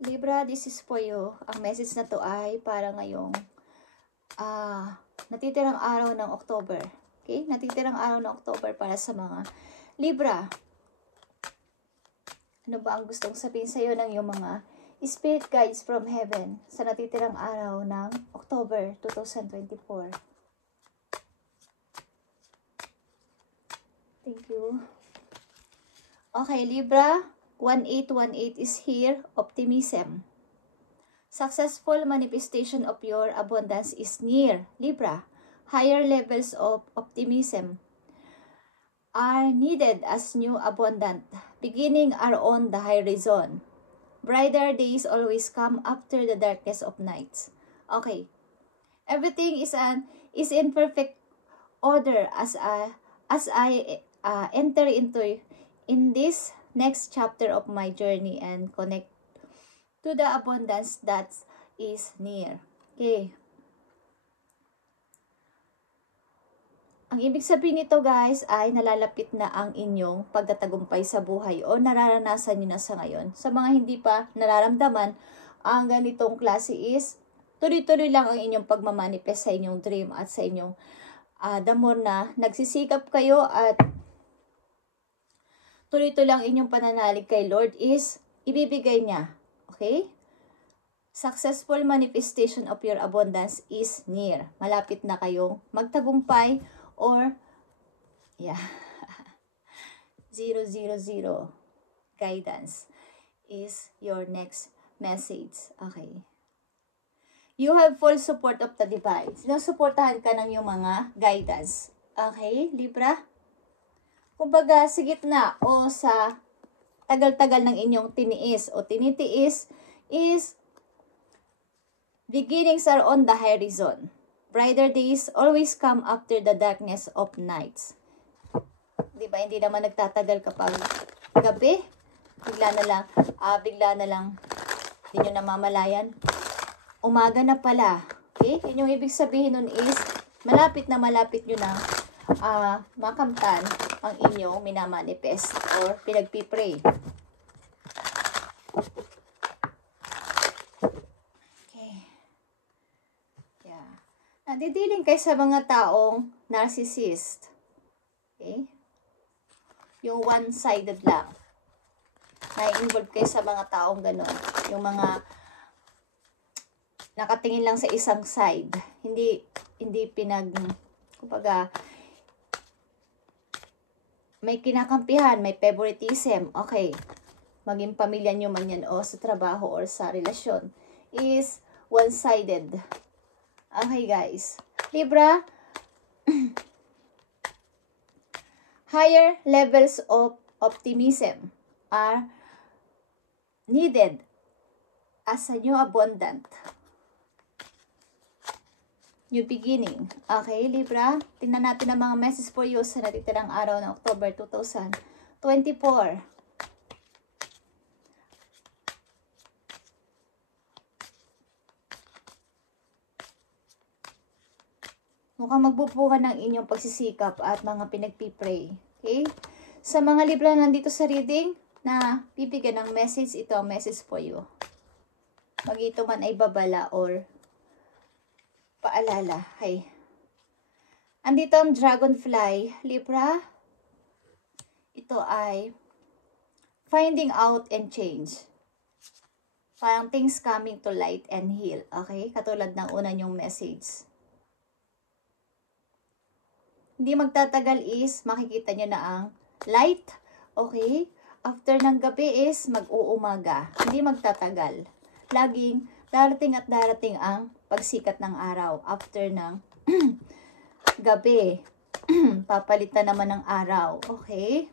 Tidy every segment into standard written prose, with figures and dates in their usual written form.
Libra, this is for you. Ang message na to ay para ngayong natitirang araw ng October. Okay? Natitirang araw ng October para sa mga Libra. Ano ba ang gustong sabihin sa iyo ng iyong mga spirit guides from heaven sa natitirang araw ng October 2024? Thank you. Okay, Libra. 1818 is here. Optimism. Successful manifestation of your abundance is near. Libra. Higher levels of optimism are needed as new abundant beginning are on the horizon. Brighter days always come after the darkness of nights. Okay. Everything is in perfect order as I enter in this next chapter of my journey and connect to the abundance that is near. Okay. Ang ibig sabihin nito guys ay nalalapit na ang inyong pagtatagumpay sa buhay o nararanasan nyo na sa ngayon. Sa mga hindi pa nararamdaman, ang ganitong klase is tuloy-tuloy lang ang inyong pagmamanifest sa inyong dream at sa inyong the more na nagsisikap kayo at tuloy-tuloy lang inyong pananalig kay Lord is ibibigay niya. Okay? Successful manifestation of your abundance is near. Malapit na kayong magtagumpay or 000 guidance is your next message. Okay. You have full support of the divine. Sinusuportahan ka ng iyong mga guidance. Okay, Libra? Kumbaga, sa gitna o sa tagal-tagal ng inyong tiniis o tinitiis is beginnings are on the horizon. Brighter days always come after the darkness of nights. Diba, hindi naman nagtatagal kapag gabi. Bigla na lang, hindi nyo namamalayan. Umaga na pala. Okay? Yun yung ibig sabihin nun is, malapit nyo na makamtan ang inyong minamanifest or pinagpipray. Nadidealing kayo sa mga taong narcissist. Okay? Yung one-sided lang. Na-involve kayo sa mga taong ganon. Yung mga nakatingin lang sa isang side. Hindi kumbaga, may kinakampihan, may favoritism. Okay. Maging pamilya nyo man yan o sa trabaho or sa relasyon. Is one-sided. Okay guys, Libra, higher levels of optimism are needed as a new abundant new beginning. Okay, Libra, tingnan natin ang mga message for you sa natitirang araw ng October 2024. Mukhang magbubukan ng inyong pagsisikap at mga pinagpipray. Okay? Sa mga Libra nandito sa reading na bibigyan ng message, ito ang message for you. Mag ito man ay babala or paalala. Hay. Andito ang dragonfly, Libra. Ito ay finding out and change. Parang things coming to light and heal. Okay? Katulad ng una nyong message. Hindi magtatagal is makikita nyo na ang light. Okay? After ng gabi is mag-uumaga. Hindi magtatagal. Laging darating at darating ang pagsikat ng araw. After ng gabi, papalitan naman ng araw. Okay?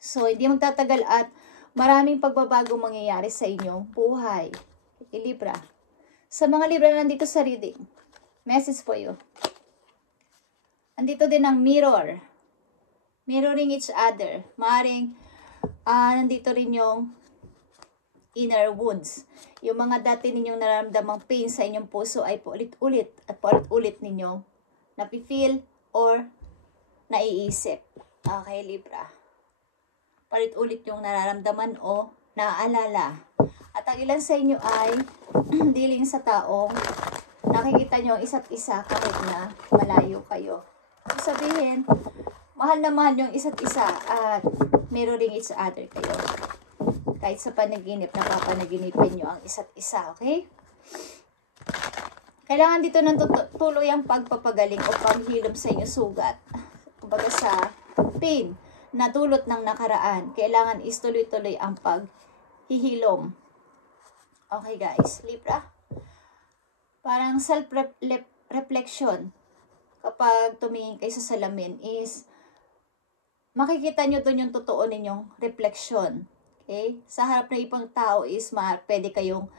So, hindi magtatagal at maraming pagbabago mangyayari sa inyong buhay. Okay, Libra. Sa mga Libra na nandito sa reading, message for you. Andito din ang mirror. Mirroring each other. Maaring, nandito rin yung inner wounds. Yung mga dati ninyong nararamdamang pain sa inyong puso ay paulit-ulit at paulit-ulit ninyong napifeel or naiisip. Okay, Libra. Paulit-ulit yung nararamdaman o naaalala. At At ang ilan sa inyo ay dealing sa taong nakikita nyo ang isa't isa kahit na malayo kayo. So, sabihin, mahal na mahal nyo ang isa't isa at mirroring each other kayo. Kahit sa panaginip, napapanaginipan nyo ang isa't isa, okay? Kailangan dito ng tuloy ang pagpapagaling o panghilom sa inyong sugat. Kumbaga sa pain na dulot ng nakaraan, kailangan is tuloy-tuloy ang paghihilom. Okay guys, Libra. Parang self-reflection. Kapag tumingin kayo sa salamin is makikita nyo doon yung totoo ninyong reflection. Okay? Sa harap ng ibang tao is pwede kayong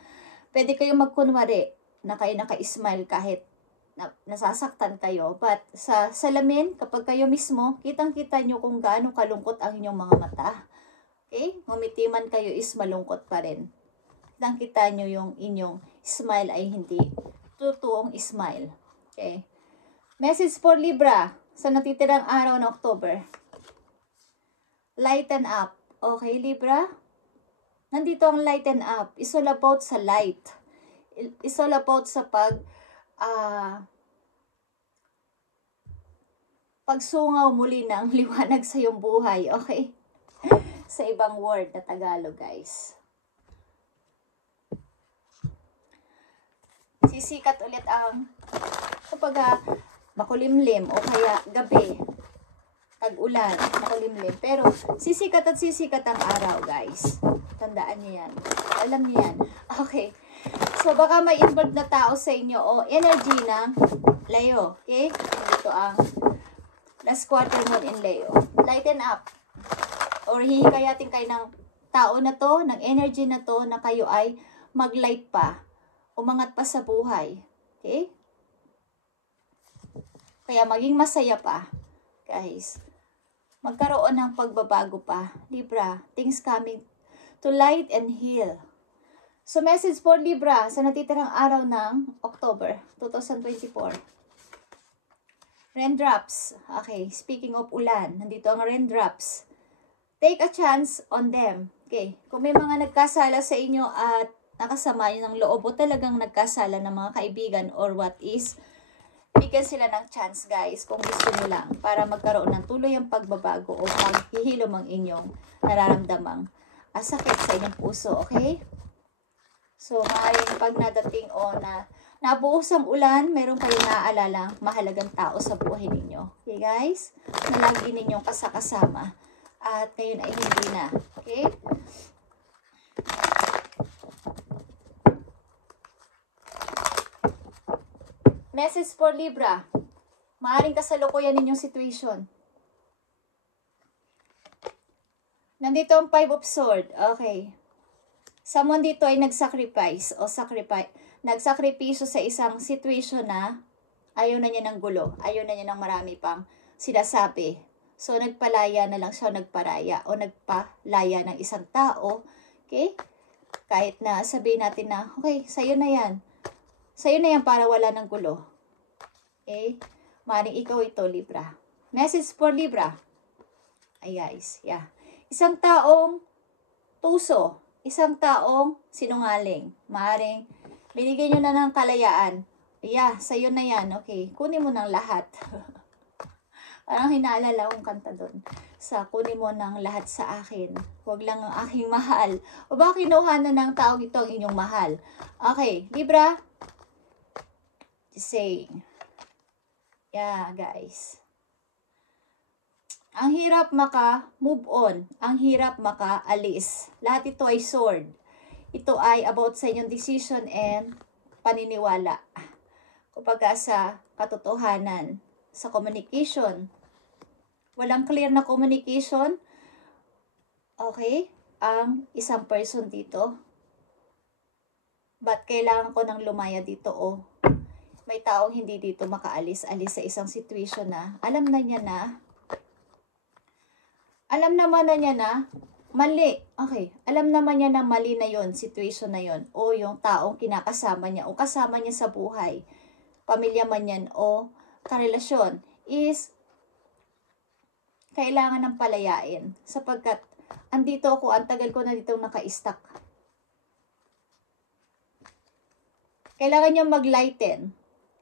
magkunwari na kayo naka-smile kahit nasasaktan kayo. But sa salamin, kapag kayo mismo, kitang-kita nyo kung gaano kalungkot ang inyong mga mata. Okay? Ngumiti man kayo is malungkot pa rin. Kitang-kita nyo yung inyong smile ay hindi totoong smile. Okay? Message for Libra sa natitirang araw ng October. Lighten up. Okay, Libra? Nandito ang lighten up. It's all about sa light. It's all about sa pagsungaw muli ng liwanag sa iyong buhay. Okay? Sa ibang word na Tagalog, guys. Sisikat ulit ang kapag makulimlim o kaya gabi, tag-ulan, makulimlim. Pero sisikat at sisikat ang araw, guys. Tandaan niyo yan. Alam niyo yan. Okay. So, baka may involved na tao sa inyo o energy ng Leo. Okay? Ito ang last quarter moon in Leo. Lighten up. Or hihikayatin kayo ng tao na to, ng energy na to, na kayo ay mag-light pa. Umangat pa sa buhay. Okay? Kaya maging masaya pa. Guys. Magkaroon ng pagbabago pa. Libra, things coming to light and heal. So, message for Libra sa natitirang araw ng October 2024. Raindrops. Okay, speaking of ulan, nandito ang raindrops. Take a chance on them. Okay, kung may mga nagkasala sa inyo at nakasama yun ng loob o talagang nagkasala ng mga kaibigan or what is, bigyan sila ng chance, guys, kung gusto nyo lang, para magkaroon ng tuloy ang pagbabago o paghihilom ang inyong nararamdamang sakit sa inyong puso, okay? So, maaaring pag nadating o nabuhos ang ulan, meron kayong naaalala mahalagang tao sa buhay ninyo. Okay, guys? Na lagi ninyong kasama. At ngayon ay hindi na. Okay? Message for Libra. Maaaring kasalukuyan ninyong situation. Nandito ang 5 of Swords. Okay. Someone dito ay nagsakripisyo sa isang situation na ayaw na niya ng gulo. Ayaw na niya ng marami pang sinasabi. So, nagpalaya na lang siya, nagparaya o nagpalaya ng isang tao. Okay? Kahit na sabihin natin na, okay, sa'yo na yan. Sa'yo na yan para wala ng gulo. Okay? Maring ikaw ito, Libra. Message for Libra. Ay, guys. Yeah. Isang taong tuso. Isang taong sinungaling. Maaring binigyan nyo na ng kalayaan. Yeah, sa'yo na yan. Okay, kunin mo ng lahat. Parang hinaalala akong kanta doon. Sa kunin mo ng lahat sa akin. Huwag lang ang aking mahal. O ba kinuha na ng taong ito ang inyong mahal? Okay, Libra. Just saying. Yeah, guys. Ang hirap maka-move on. Ang hirap maka-alis. Lahat ito ay sword. Ito ay about sa inyong decision and paniniwala. Kapag sa katotohanan, sa communication. Walang clear na communication. Okay? Ang isang person dito. But kailangan ko ng lumaya dito o may taong hindi dito makaalis-alis sa isang situation na alam na niya na mali. Okay. Alam naman niya na mali na yon, situation na yon. O yung taong kinakasama niya o kasama niya sa buhay. Pamilya man yan o karelasyon. Is kailangan ng palayain. Sapagkat andito ako, ang tagal ko na ditong naka-stuck. Kailangan nyo mag-lighten.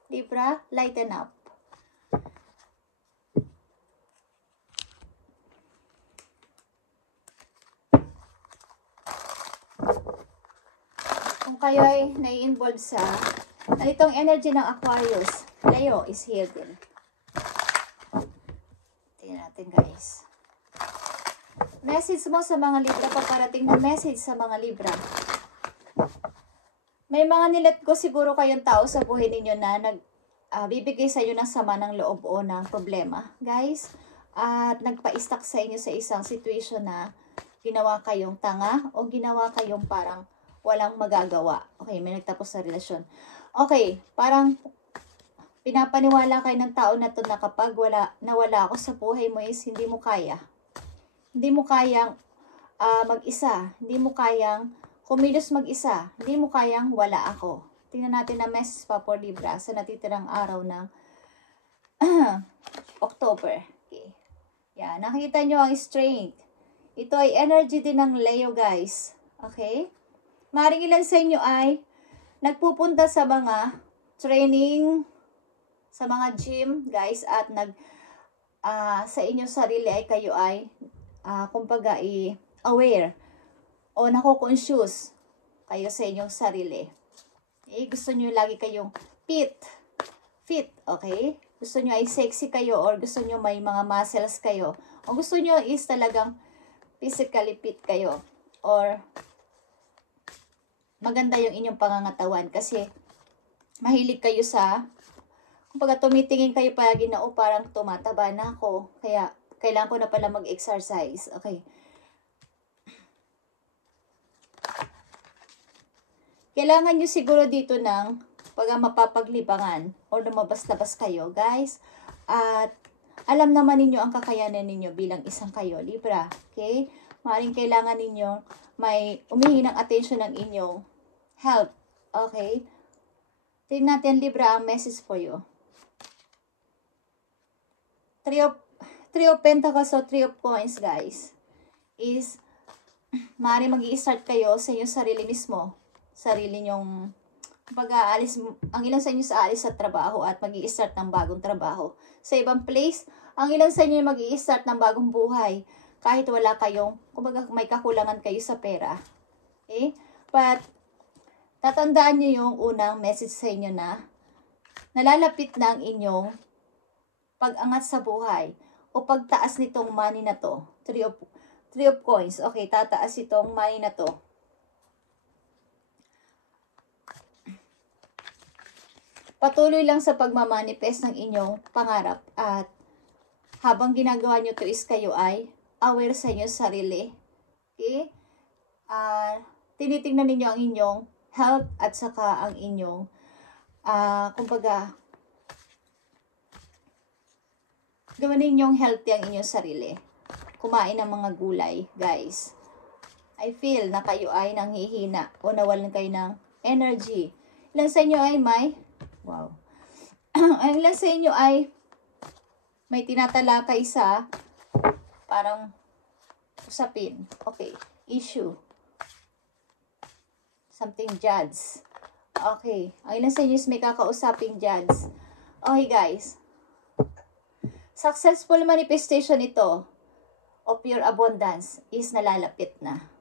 Libra, lighten up. Kung kayo ay nai-involve sa itong energy ng Aquarius, Leo is here din. Tingnan natin guys. Message mo sa mga Libra, paparating na message sa mga Libra. May mga nilet ko siguro kayong tao sa buhay ninyo na bibigay sa inyo ng sama ng loob o ng problema, guys. At nagpa-stuck sa inyo sa isang situation na ginawa kayong tanga o ginawa kayong parang walang magagawa. Okay, may nagtapos sa relasyon. Okay, parang pinapaniwala kayo ng tao na to na kapag nawala ako sa buhay mo is hindi mo kaya. Hindi mo kayang mag-isa. Hindi mo kayang kumilos mag-isa. Hindi mo kayang wala ako. Tingnan natin na message pa for Libra sa natitirang araw ng October. Okay. Yan. Nakita nyo ang strength. Ito ay energy din ng Leo, guys. Okay? Maring ilan sa inyo ay nagpupunta sa mga training, sa mga gym, guys, at sa inyong sarili ay kayo ay kumbaga aware o nako-conscious kayo sa inyong sarili. Okay? Gusto nyo lagi kayong fit, okay? Gusto nyo ay sexy kayo or gusto nyo may mga muscles kayo. O gusto nyo is talagang physically fit kayo or maganda yung inyong pangangatawan kasi mahilig kayo sa kumbaga tumitingin kayo palagi na parang tumataba na ako kaya kailangan ko na pala mag-exercise. Okay. Kailangan nyo siguro dito ng mapapaglibangan o lumabas-labas kayo, guys. At alam naman ninyo ang kakayanan ninyo bilang isang kayo, Libra. Okay? Maaaring kailangan ninyo may umihi ng attention ng inyong health. Okay? Tingnan natin, Libra, ang message for you. Three of Pentacles o Three of Coins, guys, is maaaring mag-i-start kayo sa inyong sarili mismo. Sarili nyong pag-aalis, ang ilan sa inyo sa alis sa trabaho at mag-i-start ng bagong trabaho. Sa ibang place, ang ilan sa inyo mag-i-start ng bagong buhay. Kahit wala kayong, kumbaga may kakulangan kayo sa pera. Okay? But, tatandaan nyo yung unang message sa inyo na nalalapit na ang inyong pag-angat sa buhay o pagtaas nitong money na to. Three of Coins. Okay, tataas itong money na to. Patuloy lang sa pagmamanifest ng inyong pangarap at habang ginagawa nyo to is kayo ay aware sa inyong sarili. Okay? Tinitingnan ninyo ang inyong health at saka ang inyong kumbaga gawin ninyong healthy ang inyong sarili. Kumain ng mga gulay, guys. I feel na kayo ay nanghihina o nawalan kayo ng energy. Ilan sa inyo ay wow. Ang ilan sa inyo ay may tinatalakay sa parang usapin. Okay. Issue. Something judge. Okay. Ang ilan sa inyo is may kakausaping judge. Okay, guys. Successful manifestation ito of your abundance is nalalapit na.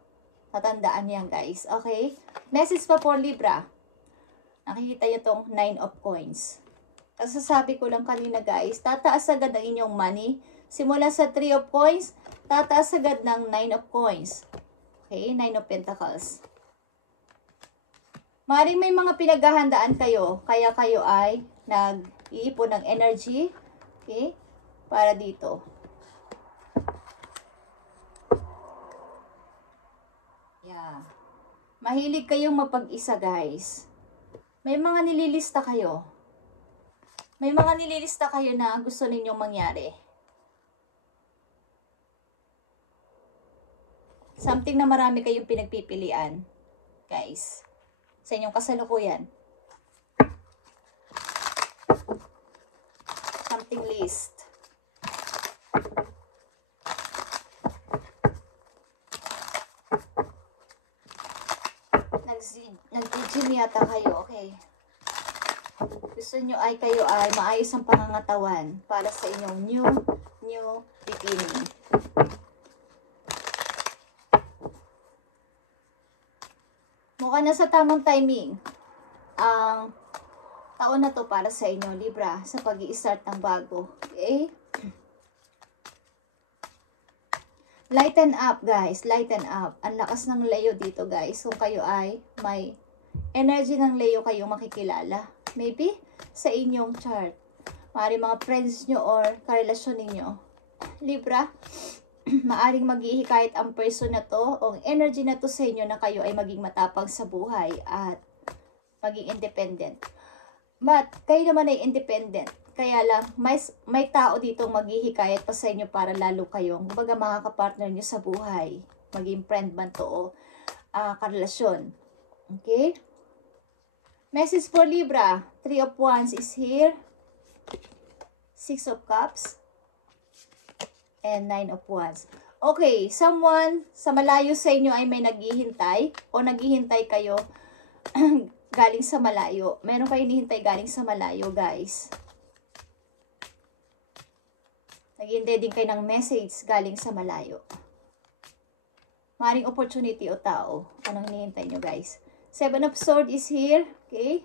Tatandaan yan, guys. Okay? Message pa for Libra. Nakikita nyo itong 9 of Coins. Kasasabi ko lang kanina, guys, tataas agad ang inyong money. Simula sa 3 of Coins, tataas agad ng 9 of Coins. Okay? 9 of Pentacles. Maaaring may mga pinaghahandaan kayo, kaya kayo ay nag-iipon ng energy. Okay? Para dito. Yeah. Mahilig kayong mapag-isa, guys. May mga nililista kayo. May mga nililista kayo na gusto ninyong mangyari. Something na marami kayong pinagpipilian, guys. Sa inyong kasalukuyan. Something list. Nag-gym yata kayo, okay. Gusto nyo ay kayo ay maayos ang pangangatawan para sa inyong new beginning. Mukha na sa tamang timing ang taon na to para sa inyo, Libra, sa pag-i-start ng bago. Okay? Lighten up, guys. Lighten up. Ang lakas ng Leo dito, guys. Kung kayo ay may energy ng Leo kayong makikilala. Maybe sa inyong chart. Maaaring mga friends nyo or karelasyon ninyo. Libra, maaring maghihikayat ang person na to o energy na to sa inyo na kayo ay maging matapang sa buhay at maging independent. But, kayo naman ay independent. Kaya lang, may tao ditong maghihikayat pa sa inyo para lalo kayong, kumbaga makakapartner nyo sa buhay. Maging friend man to o karelasyon. Okay? Message for Libra. 3 of Wands is here. 6 of Cups. And 9 of Wands. Okay, someone sa malayo sa inyo ay may naghihintay o naghihintay kayo galing sa malayo. Meron kayo hinihintay galing sa malayo, guys. Naghihintay din kayo ng message galing sa malayo. Maring opportunity o tao. Anong hinihintay nyo, guys? 7 of Swords is here. Okay?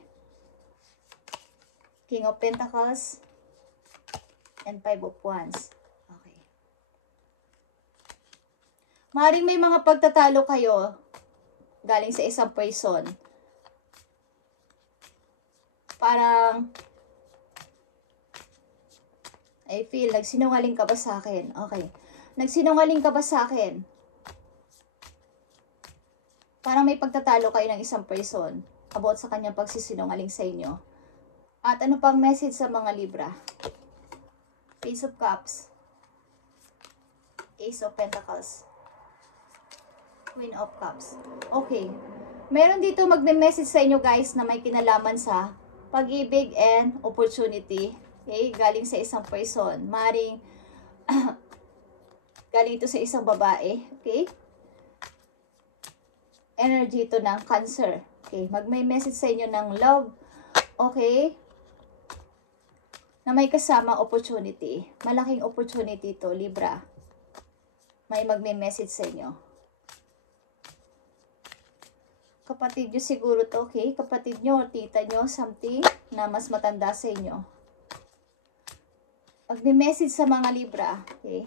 King of Pentacles. And 5 of Wands. Okay. Maring may mga pagtatalo kayo galing sa isang person. Parang I feel, nagsinungaling ka ba sa akin? Okay. Nagsinungaling ka ba sa akin? Parang may pagtatalo kayo ng isang person about sa kanyang pagsisinungaling sa inyo. At ano pang message sa mga Libra? Ace of Cups. Ace of Pentacles. Queen of Cups. Okay. Meron dito magme-message sa inyo, guys, na may kinalaman sa pag-ibig and opportunity. Okay, galing sa isang person. Maring galing ito sa isang babae. Okay? Energy ito ng Cancer. Okay, magme-message sa inyo ng love. Okay? Na may kasama opportunity. Malaking opportunity ito, Libra. May magme-message sa inyo. Kapatid nyo siguro to, okay? Kapatid nyo, tita nyo, something na mas matanda sa inyo. Magme-message sa mga Libra. Okay.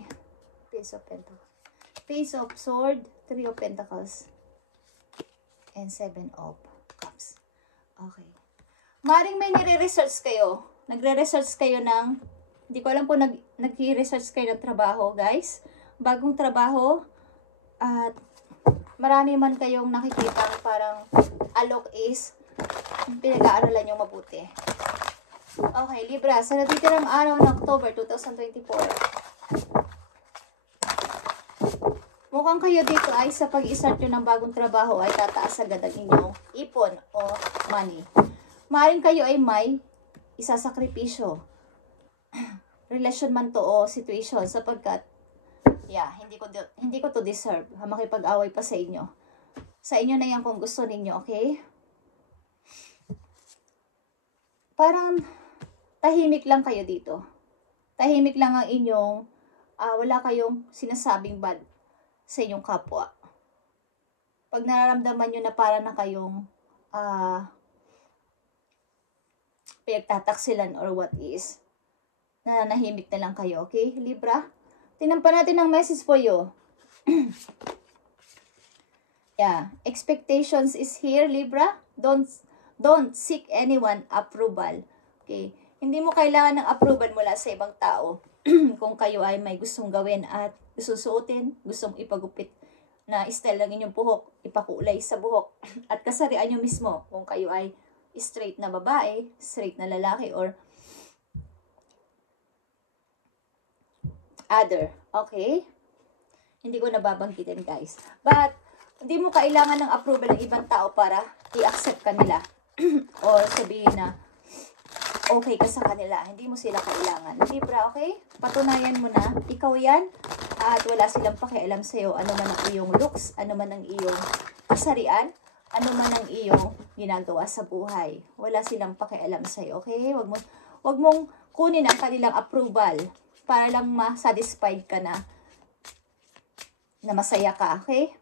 Page of Pentacles. Page of Sword. 3 of Pentacles. And 7 of Cups. Okay. Maring may nire-research kayo. Nagre-research kayo ng, hindi ko alam po nag-research kayo ng trabaho, guys. Bagong trabaho. At marami man kayong nakikita na parang alok is pinag-aaralan nyo mabuti. Okay, Libra, sa natitirang araw ng October 2024. Mukhang kayo dito ay sa pag-i-start nyo ng bagong trabaho ay tataas agad ang inyong ipon o money. Maaaring kayo ay may isasakripisyo. Relasyon man to o situation sapagkat hindi ko to deserve. Makipag-away pa sa inyo. Sa inyo na yan kung gusto ninyo, okay? Parang tahimik lang kayo dito. Tahimik lang ang inyong, wala kayong sinasabing bad sa inyong kapwa. Pag nararamdaman nyo na para na kayong pinagtataksilan or what is, nananahimik na lang kayo, okay, Libra? Tingnan pa natin ang message for you. Yeah, expectations is here, Libra. Don't seek anyone approval. Okay? Hindi mo kailangan ng approval mula sa ibang tao. Kung kayo ay may gustong gawin at gustong suotin, gustong ipagupit na style ng inyong buhok, ipakulay sa buhok, at kasarian nyo mismo kung kayo ay straight na babae, straight na lalaki, or other. Okay? Hindi ko nababanggitin, guys. But, hindi mo kailangan ng approval ng ibang tao para i-accept ka nila. Or sabihin na, okay ka sa kanila. Hindi mo sila kailangan. Libra, okay? Patunayan mo na, ikaw yan, at wala silang pakialam sa'yo. Ano man ang iyong looks, ano man ang iyong kasarian, ano man ang iyong ginagawa sa buhay. Wala silang pakialam sa'yo, okay? Wag mong kunin ang kanilang approval para lang ma-satisfied ka na masaya ka, okay?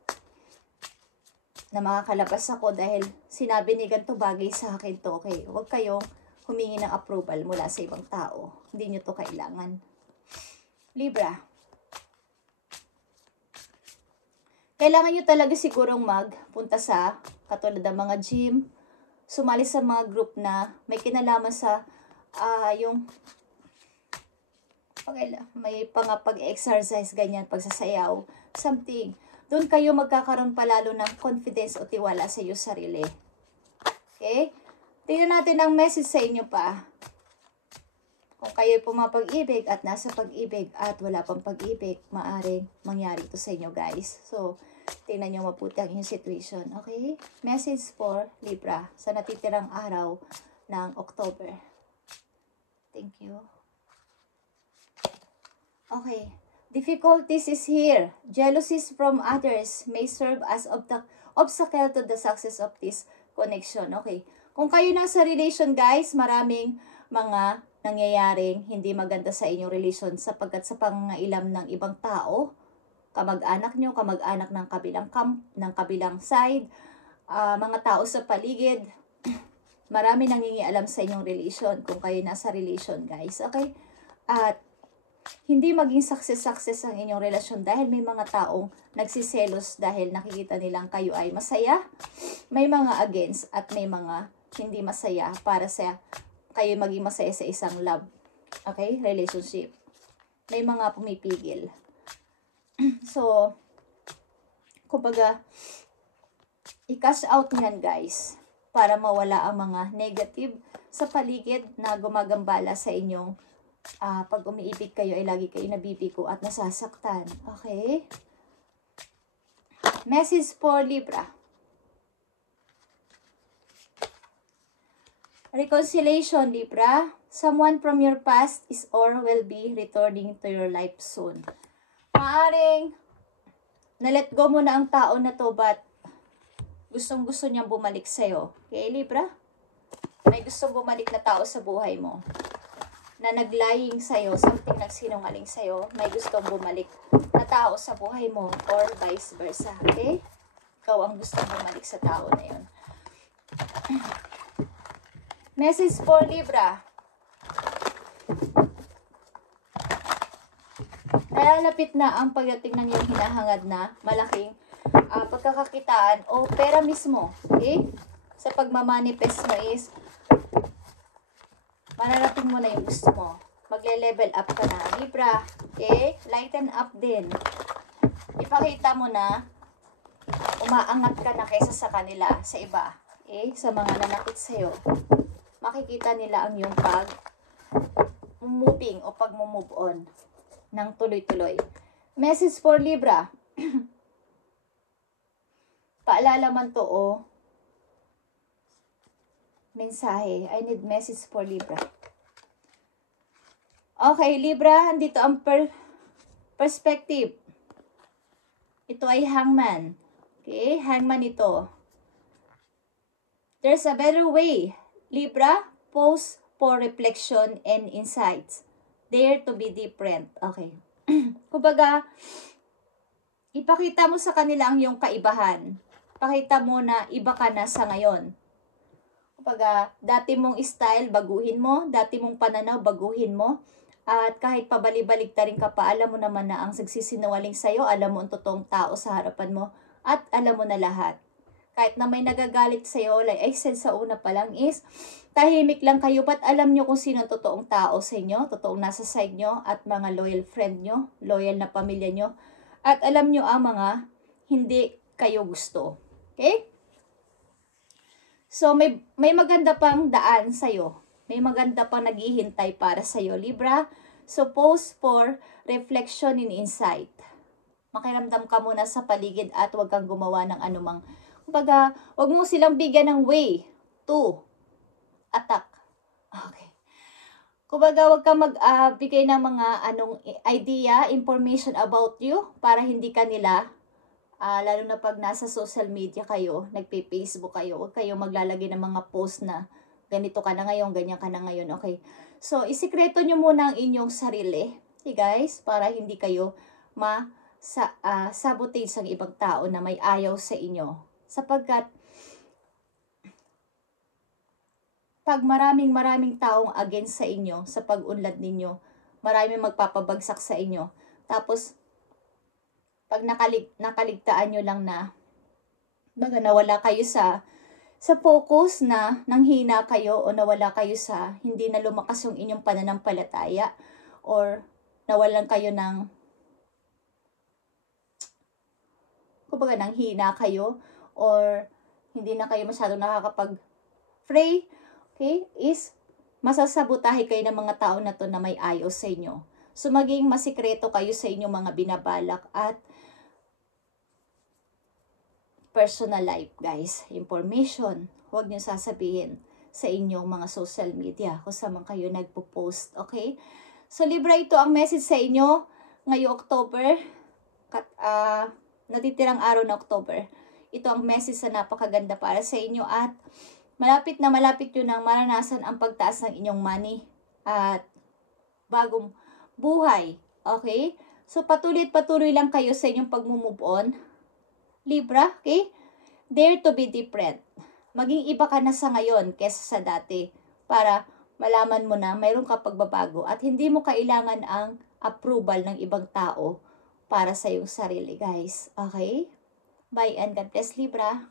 Na makakalabas ako dahil sinabi ni ganito bagay sa akin to, okay? Huwag kayong humingi ng approval mula sa ibang tao. Hindi nyo to kailangan. Libra. Kailangan nyo talaga sigurong magpunta sa katulad ng mga gym, sumali sa mga group na may kinalaman sa yung may pag-exercise, ganyan, pagsasayaw, something. Doon kayo magkakaroon palalo ng confidence o tiwala sa iyo sarili. Okay? Tingnan natin ang message sa inyo pa. Kung kayo'y pumapag-ibig at nasa pag-ibig at wala pang pag-ibig, maaring mangyari ito sa inyo, guys. So, tingnan nyo mabuti ang inyong situation. Okay? Message for Libra sa natitirang araw ng October. Thank you. Okay. Difficulties is here. Jealousies from others may serve as obstacle to the success of this connection. Okay. Kung kayo nasa relation, guys, maraming mga nangyayaring hindi maganda sa inyong relation sapagkat sa pangailam ng ibang tao, kamag-anak nyo, kamag-anak ng kabilang camp, ng kabilang side, mga tao sa paligid, marami nangingialam sa inyong relation kung kayo nasa relation, guys. Okay? At hindi maging success ang inyong relasyon dahil may mga taong nagsiselos dahil nakikita nilang kayo ay masaya. May mga against at may mga hindi masaya para sa kayo maging masaya sa isang love. Okay? Relationship. May mga pumipigil. So, kumbaga, i-cash out niyan, guys, para mawala ang mga negative sa paligid na gumagambala sa inyong pag umiibig kayo ay lagi kayo nabibigo at nasasaktan. Okay? Message for Libra. Reconciliation, Libra. Someone from your past is or will be returning to your life soon. Maaring na-let go mo na ang tao na to but gustong-gusto niyang bumalik sa'yo. Okay, Libra? May gustong bumalik na tao sa buhay mo na naglying sa'yo, something nagsinungaling sa'yo, may gustong bumalik na tao sa buhay mo or vice versa. Okay? Ikaw ang gustong bumalik sa tao na yun. Message for Libra. Nalalapit na ang pagdating ng iyong hinahangad na malaking pagkakakitaan o pera mismo. Okay? Sa pagmamanifest mo is mararating mo na yung gusto mo. Magle-level up ka na. Libra, okay? Lighten up din. Ipakita mo na umaangat ka na kaysa sa kanila, sa iba. Okay? Sa mga nanakit sa'yo. Makikita nila ang yung pag-moving o pag-move on ng tuloy-tuloy. Message for Libra. Paalala man to o mensahe. I need message for Libra. Okay, Libra, dito ang perspective. Ito ay hangman. Okay, hangman ito. There's a better way. Libra, pause for reflection and insights. Dare to be different. Okay. Kumbaga, ipakita mo sa kanila ang iyong kaibahan. Pakita mo na iba ka na sa ngayon. Kumbaga, dati mong style, baguhin mo. Dati mong pananaw, baguhin mo. At kahit pabalik-balik ta rin ka pa, alam mo naman na ang nagsisinungaling sa'yo, alam mo ang totoong tao sa harapan mo, at alam mo na lahat. Kahit na may nagagalit sa'yo, like I said sa una pa lang is, tahimik lang kayo, but alam nyo kung sino ang totoong tao sa inyo, totoong nasa side nyo, at mga loyal friend nyo, loyal na pamilya nyo, at alam nyo ang mga hindi kayo gusto. Okay? So, may maganda pang daan sa'yo. May maganda pang naghihintay para sa'yo, Libra. So, pause for reflection and insight. Makiramdam ka muna sa paligid at huwag kang gumawa ng anumang. Kumbaga, huwag mo silang bigyan ng way to attack. Okay. Kumbaga, huwag kang magbigay ng mga idea, information about you para hindi ka nila Lalo na pag nasa social media kayo, nagpe-Facebook kayo, huwag kayong maglalagay ng mga post na ganito ka na ngayon, ganyan ka na ngayon, okay? So, isikreto nyo muna ang inyong sarili, okay guys, para hindi kayo sabotage ng ibang tao na may ayaw sa inyo. Sapagkat, pag maraming taong against sa inyo, sa pag-unlad ninyo, maraming magpapabagsak sa inyo. Tapos, pag nakaligtaan nyo lang na, baga nawala kayo sa focus na nanghina kayo o nawala kayo sa hindi na lumakas yung inyong pananampalataya or nawalan kayo ng kumbaga nanghina kayo or hindi na kayo masyadong nakakapag-pray, okay, is masasabotahe kayo ng mga tao na to na may ayaw sa inyo. So maging masikreto kayo sa inyong mga binabalak at personal life, guys. Information, huwag niyo sasabihin sa inyong mga social media kung saan man kayo nagpo-post, okay? So, Libra, ito ang message sa inyo ngayong October, natitirang araw na October. Ito ang message na napakaganda para sa inyo at malapit na malapit yun ang maranasan ang pagtaas ng inyong money at bagong buhay, okay? So, patuloy lang kayo sa inyong pag-move on, Libra, okay? Dare to be different. Maging iba ka na sa ngayon kesa sa dati para malaman mo na mayroon ka pagbabago at hindi mo kailangan ang approval ng ibang tao para sa iyong sarili, guys. Okay? Bye and God bless, Libra.